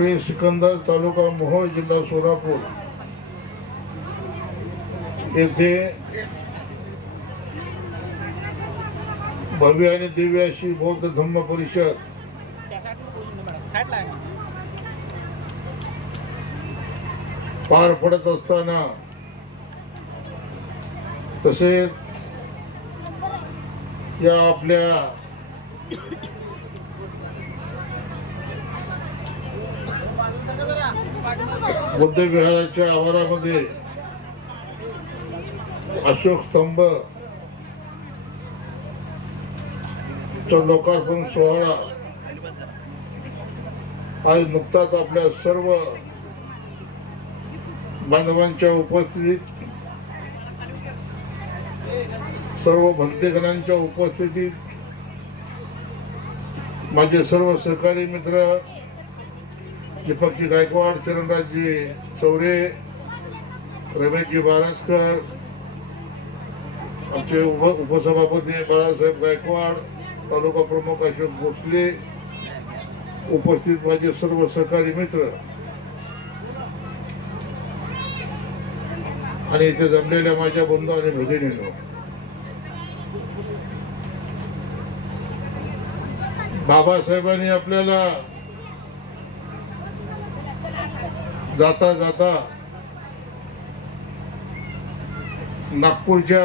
श्री सिकंदर तालुका मोहोळ जिल्हा सोलापूर येथे भव्य आणि दिव्य अशी बौद्ध धम्म परिषद पार पडत असताना तसेच या आपल्या बुद्ध विहाराच्या आवारामध्ये अशोक स्तंभ लोकार्पण सोहळा आज नुकताच आपल्या सर्व बांधवांच्या उपस्थितीत सर्व भक्तगणांच्या उपस्थितीत माझे सर्व सहकारी मित्र दीपकजी गायकवाड, चरणराजजी चौरे, रमेशजी बारसकर, आमचे उपसभापती बाळासाहेब गायकवाड, तालुका प्रमुख अशोक भोसले, उपस्थित माझे सर्व सहकारी मित्र आणि इथे जमलेल्या माझ्या बंधू आणि भगिनींनो, बाबासाहेबांनी आपल्याला जाता जाता नागपूरच्या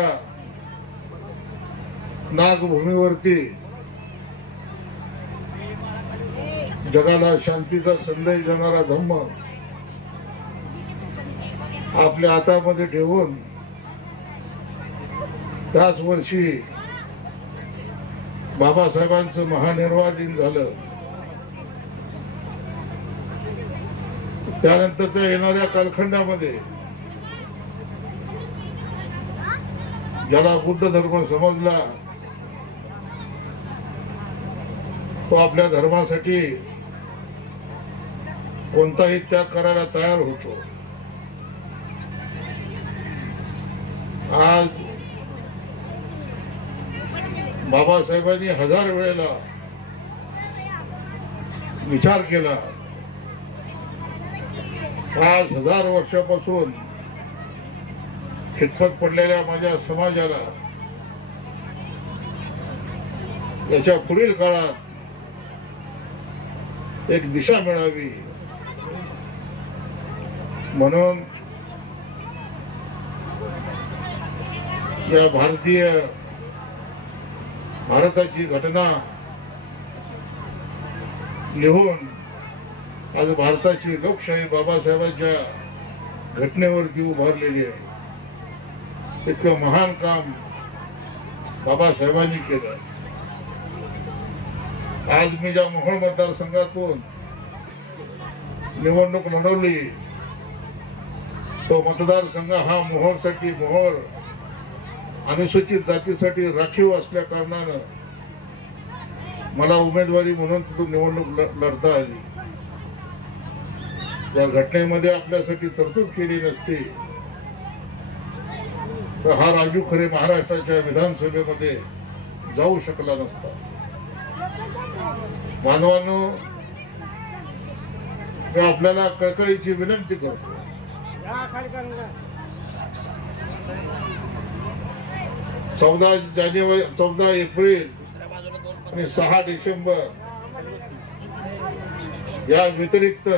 नागभूमीवरती जगाला शांतीचा संदेश देणारा धम्म आपल्या हातामध्ये ठेवून त्याच वर्षी बाबासाहेबांचं महानिर्वाण दिन झालं. त्यानंतर त्या येणाऱ्या कालखंडामध्ये ज्याला बुद्ध धर्म समजला तो आपल्या धर्मासाठी कोणताही त्याग करायला तयार होतो. आज बाबासाहेबांनी 1000 वेळेला विचार केला. आज 1000 वर्षापासून खितपत पडलेल्या माझ्या समाजाला याच्या पुढील काळात एक दिशा मिळावी म्हणून या भारताची घटना लिहून आज भारताची लोकशाही बाबासाहेबांच्या घटनेवरती उभारलेली आहे. इतकं महान काम बाबासाहेबांनी केलं. आज मी ज्या मोहोळ मतदारसंघातून निवडणूक लढवली तो मतदारसंघ हा मोहोळसाठी मोहोळ अनुसूचित जातीसाठी राखीव असल्या कारणानं मला उमेदवारी म्हणून तिथून निवडणूक लढता आली. या घटनेमध्ये आपल्यासाठी तरतूद केली नसती तर हा राजू खरे महाराष्ट्राच्या विधानसभेमध्ये जाऊ शकला नसता. बांधवांनो, मी आपल्याला कळकळीची विनंती करतो, 14 जानेवारी 14 एप्रिल आणि 6 डिसेंबर या व्यतिरिक्त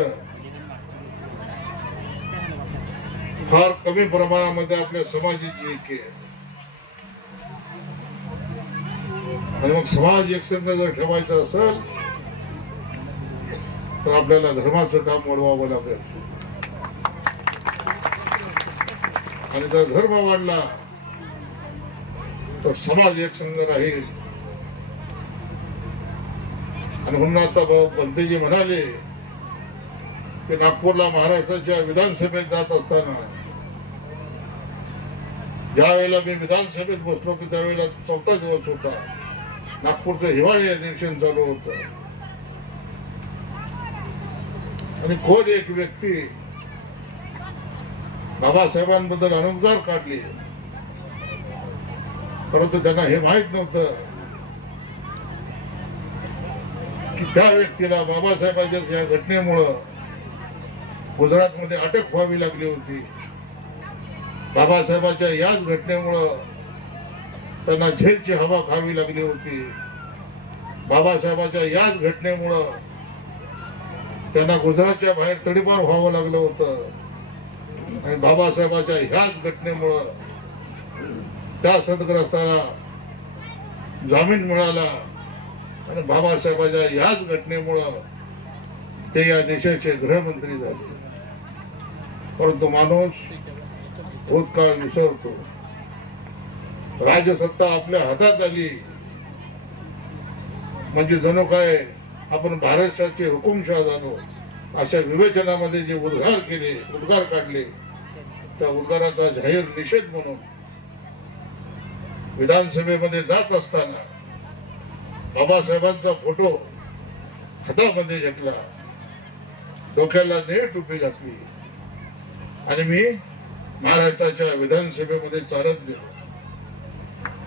फार कमी प्रमाणामध्ये आपल्या समाजाची एकी आहे. आणि मग समाज एकसंघ जर ठेवायचा असेल तर आपल्याला धर्माचं काम वाढवावं लागेल. आणि जर धर्म वाढला तर समाज एकसंघ राहील. आणि म्हणून आता पंतजी म्हणाले की नागपूरला महाराष्ट्राच्या विधानसभेत जात असताना ज्या वेळेला मी विधानसभेत बसलो की त्यावेळेला 4था दिवस होता. नागपूरचं हिवाळी अधिवेशन चालू होतं आणि कोण एक व्यक्ती बाबासाहेबांबद्दल अनुद्गार काढले, परंतु त्यांना हे माहित नव्हतं की त्या व्यक्तीला बाबासाहेबांच्या या घटनेमुळं गुजरातमध्ये अटक व्हावी लागली होती. बाबासाहेबांच्या याच घटनेमुळं त्यांना जेलची हवा खावी लागली होती. बाबासाहेबांच्या याच घटनेमुळं त्यांना गुजरातच्या बाहेर तडीपार व्हावं लागलं होतं. आणि बाबासाहेबांच्या ह्याच घटनेमुळं त्या सदग्रस्ताला जामीन मिळाला. आणि बाबासाहेबांच्या ह्याच घटनेमुळं ते या देशाचे गृहमंत्री झाले. परंतु माणूस भूतकाळ विसरतो. राजसत्ता आपल्या हातात आली म्हणजे जणू काय आपण महाराष्ट्राचे हुकुमशाह झालो. अशा विवेचनामध्ये जे उद्गार काढले त्या उद्गाराचा जाहीर निषेध म्हणून विधानसभेमध्ये जात असताना बाबासाहेबांचा फोटो हातामध्ये घेतला, डोक्याला नेट टोपी घातली आणि मी महाराष्ट्राच्या विधानसभेमध्ये चालत गेलो.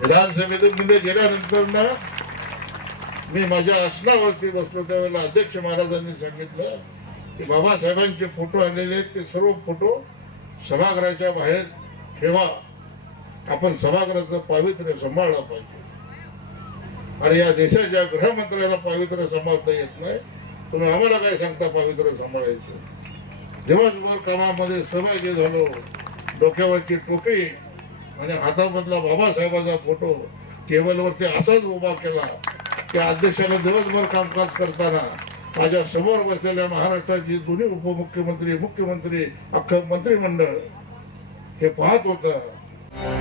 विधानसभेतून मध्ये गेल्यानंतर ना मी माझ्या आसनावरती बसलो. त्यावेळेला अध्यक्ष महाराजांनी सांगितलं की बाबासाहेबांचे फोटो आलेले आहेत, ते सर्व फोटो सभागृहाच्या बाहेर ठेवा. आपण सभागृहाचं पावित्र्य सांभाळलं पाहिजे. अरे या देशाच्या गृहमंत्र्याला पावित्र्य सांभाळता येत नाही, तुम्ही आम्हाला काय सांगता पावित्र्य सांभाळायचं. दिवसभर कामामध्ये सहभागी झालो. डोक्यावरची टोपी आणि हातामधला बाबासाहेबांचा फोटो टेबलवरती असाच उभा केला. त्या अध्यक्षाला दिवसभर कामकाज करताना माझ्या समोर बसलेल्या महाराष्ट्राची दोन्ही उपमुख्यमंत्री, मुख्यमंत्री, अख्खं मंत्रिमंडळ हे पाहत होतं.